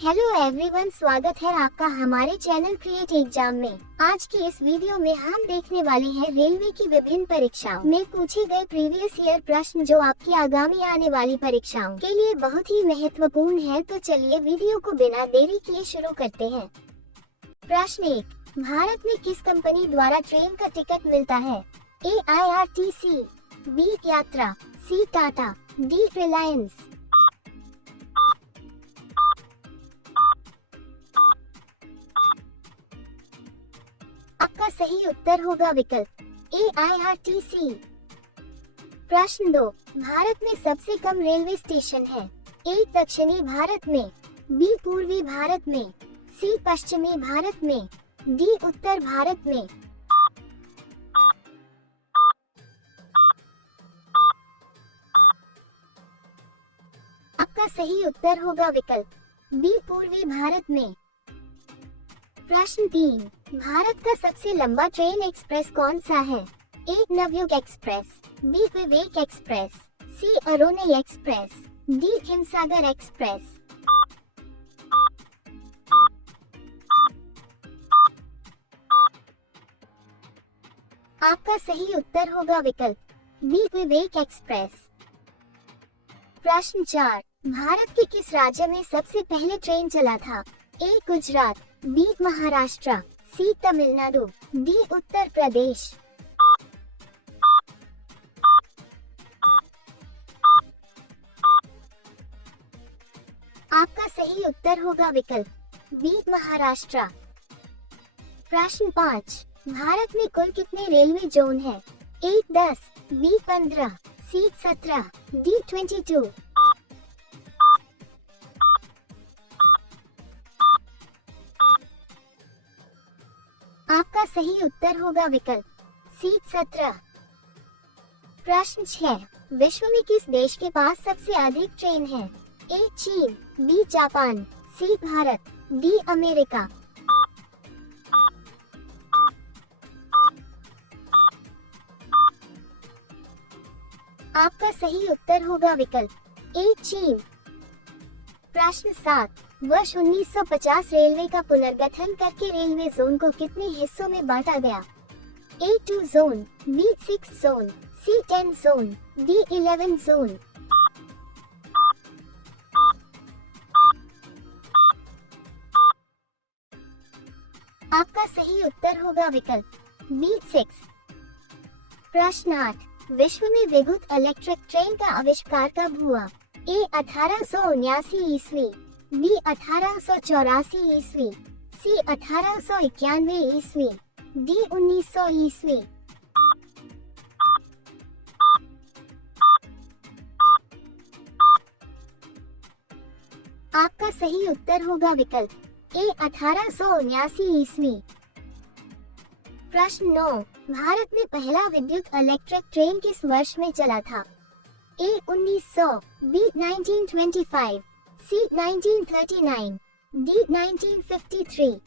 Hello everyone, स्वागत है आपका हमारे चैनल क्रिएट एग्जाम में। आज की इस वीडियो में हम देखने वाले हैं रेलवे की विभिन्न परीक्षाओं में पूछे गए प्रीवियस ईयर प्रश्न जो आपकी आगामी आने वाली परीक्षाओं के लिए बहुत ही महत्वपूर्ण है। तो चलिए वीडियो को बिना देरी किए शुरू करते हैं। प्रश्न 1, भारत में किस कंपनी द्वारा ट्रेन का टिकट मिलता है? ए IRTC, बी यात्रा, सी टाटा, डी रिलायंस। आपका सही उत्तर होगा विकल्प ए IRTC। प्रश्न 2, भारत में सबसे कम रेलवे स्टेशन है? ए दक्षिणी भारत में, बी पूर्वी भारत में, सी पश्चिमी भारत में, डी उत्तर भारत में। आपका सही उत्तर होगा विकल्प बी पूर्वी भारत में। प्रश्न 3, भारत का सबसे लंबा ट्रेन एक्सप्रेस कौन सा है? A Navyug express, B Vivek express, C Aruni express, D Himsagar express. आपका सही उत्तर होगा विकल्प बी विवेक एक्सप्रेस। प्रश्न 4, भारत के किस राज्य में सबसे पहले ट्रेन चला था? ए गुजरात, बी महाराष्ट्र, सी तमिलनाडु, डी उत्तर प्रदेश। आपका सही उत्तर होगा विकल्प बी महाराष्ट्र। प्रश्न 5, भारत में कुल कितने रेलवे जोन है? ए 10, बी 15, सी 17, डी 22। आपका सही उत्तर होगा विकल्प सी 17। प्रश्न 6, विश्व में किस देश के पास सबसे अधिक ट्रेन है? ए चीन, बी जापान, सी भारत, डी अमेरिका। आपका सही उत्तर होगा विकल्प ए चीन। प्रश्न 7, वर्ष 1950 रेलवे का पुनर्गठन करके रेलवे जोन को कितने हिस्सों में बांटा गया? ए 2 जोन, बी 6 जोन, सी 10 जोन, डी 11 जोन। आपका सही उत्तर होगा विकल्प बी 6। प्रश्न 8, विश्व में विद्युत इलेक्ट्रिक ट्रेन का आविष्कार कब हुआ? ए 1879 ईस्वी, बी 1884 ईस्वी, सी 1891 ईस्वी, डी 1900 ईस्वी। आपका सही उत्तर होगा विकल्प ए 1879 ईस्वी। प्रश्न 9, भारत में पहला विद्युत इलेक्ट्रिक ट्रेन किस वर्ष में चला था? ए 1900, बी 1925, सी 1939, डी 1953।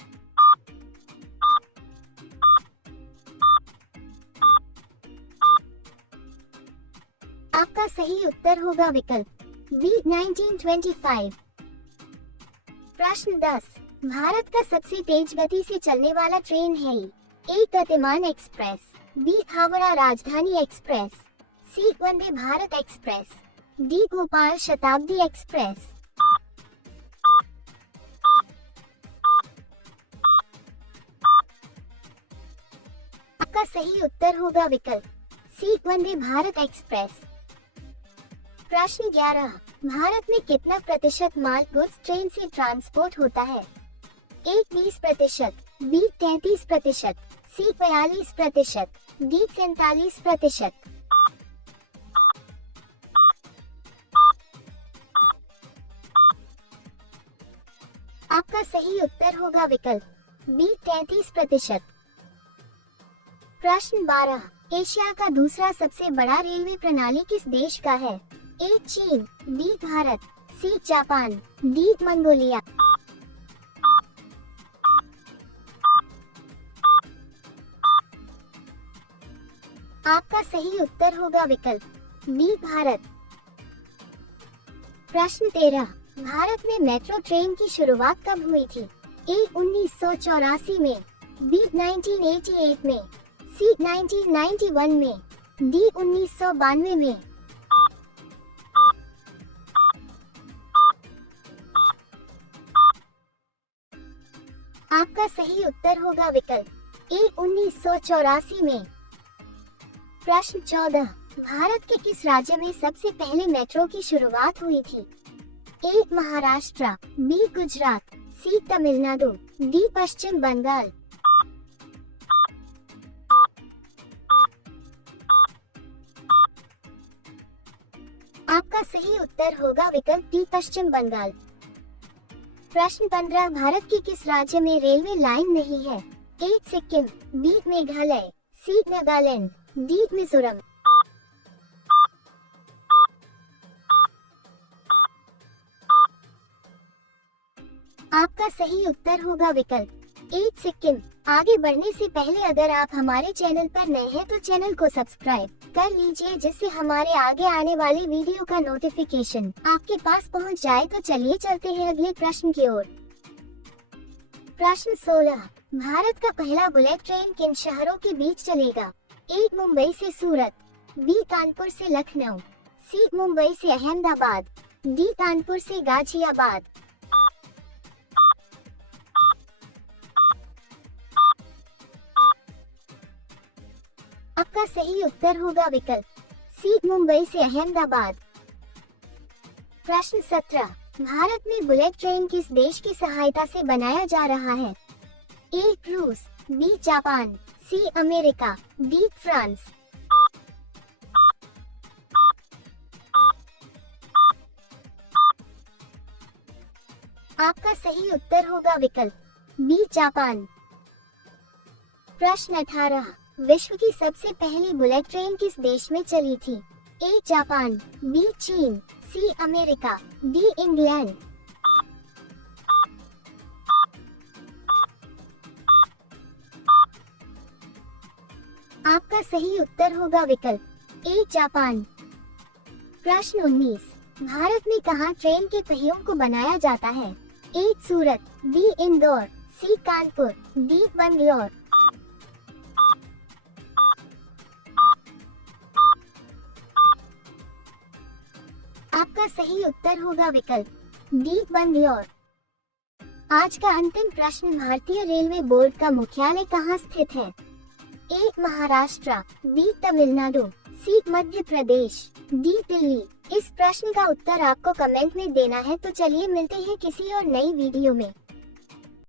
आपका सही उत्तर होगा विकल्प बी 1925। प्रश्न 10, भारत का सबसे तेज गति से चलने वाला ट्रेन है? ए गतिमान express, B Howrah Rajdhani express, सी वंदे भारत एक्सप्रेस, डी भोपाल शताब्दी एक्सप्रेस। आपका सही उत्तर होगा विकल्प सी वंदे भारत एक्सप्रेस। प्रश्न 11, भारत में कितना प्रतिशत माल गुड्स ट्रेन से ट्रांसपोर्ट होता है? ए 20%, बी 33%, सी 42%, डी 47%। आपका सही उत्तर होगा विकल्प बी 33%। प्रश्न 12, एशिया का दूसरा सबसे बड़ा रेलवे प्रणाली किस देश का है? ए चीन, B Bharat, C Japan, D Mongolia. आपका सही उत्तर होगा विकल्प बी भारत। प्रश्न 13, भारत में मेट्रो ट्रेन की शुरुआत कब हुई थी? ए 1984 में, बी 1988 में, सी 1991 में, डी 1992 में। आपका सही उत्तर होगा विकल्प ए 1984 में। प्रश्न 14, भारत के किस राज्य में सबसे पहले मेट्रो की शुरुआत हुई थी? ए महाराष्ट्र, बी गुजरात, सी तमिलनाडु, डी पश्चिम बंगाल। आपका सही उत्तर होगा विकल्प डी पश्चिम बंगाल। प्रश्न 15, भारत की किस राज्य में रेलवे लाइन नहीं है? ए सिक्किम, बी मेघालय, सी नागालैंड, डी मिजोरम। आपका सही उत्तर होगा विकल्प ए सिक्किम। आगे बढ़ने से पहले अगर आप हमारे चैनल पर नए हैं तो चैनल को सब्सक्राइब कर लीजिए, जिससे हमारे आगे आने वाले वीडियो का नोटिफिकेशन आपके पास पहुंच जाए। तो चलिए चलते हैं अगले प्रश्न की ओर। प्रश्न 16, भारत का पहला बुलेट ट्रेन किन शहरों के बीच चलेगा? ए मुंबई से सूरत, बी कानपुर से लखनऊ, सी मुंबई से अहमदाबाद, डी कानपुर से गाजियाबाद। आपका सही उत्तर होगा विकल्प सी मुंबई से अहमदाबाद। प्रश्न 17, भारत में बुलेट ट्रेन किस देश की सहायता से बनाया जा रहा है? ए रूस, B Japan, C America, D France. आपका सही उत्तर होगा विकल्प बी जापान। प्रश्न 18, विश्व की सबसे पहली बुलेट ट्रेन किस देश में चली थी? ए जापान, बी चीन, सी अमेरिका, डी इंग्लैंड। आपका सही उत्तर होगा विकल्प ए जापान। प्रश्न 19, भारत में कहाँ ट्रेन के पहियों को बनाया जाता है? ए सूरत, बी इंदौर, सी कानपुर, डी बंगलौर। आपका सही उत्तर होगा विकल्प डी बंगलौर। आज का अंतिम प्रश्न, भारतीय रेलवे बोर्ड का मुख्यालय कहाँ स्थित है? ए महाराष्ट्र, बी तमिलनाडु, सी मध्य प्रदेश, डी दिल्ली। इस प्रश्न का उत्तर आपको कमेंट में देना है। तो चलिए मिलते हैं किसी और नई वीडियो में।